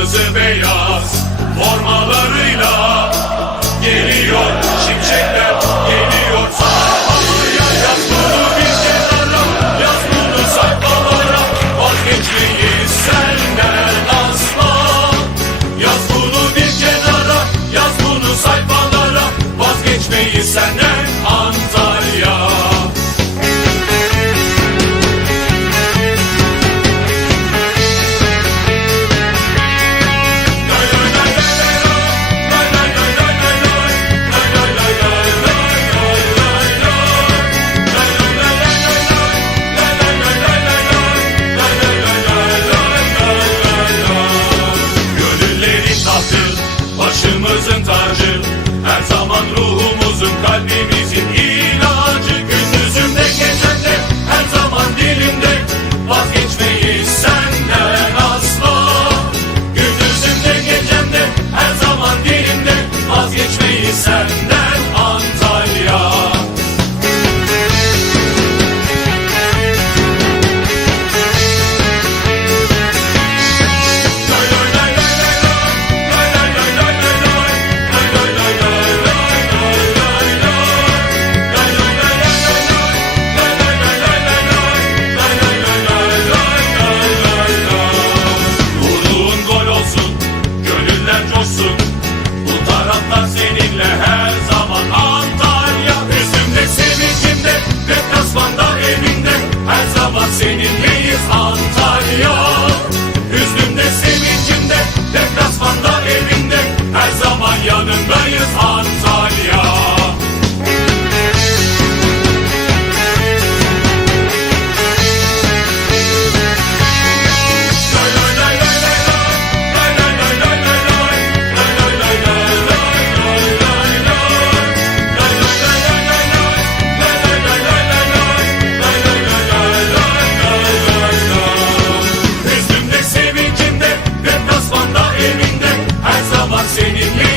kırmızı beyaz formalarıyla geliyor şimşekler geliyor. Sahaya yaz bunu bir kenara yaz bunu sayfalara. Vazgeçmeyiz senden asla. Yaz bunu bir kenara yaz bunu sayfalara. Vazgeçmeyiz senden Antalya marzył yanındayız Antalya. seninle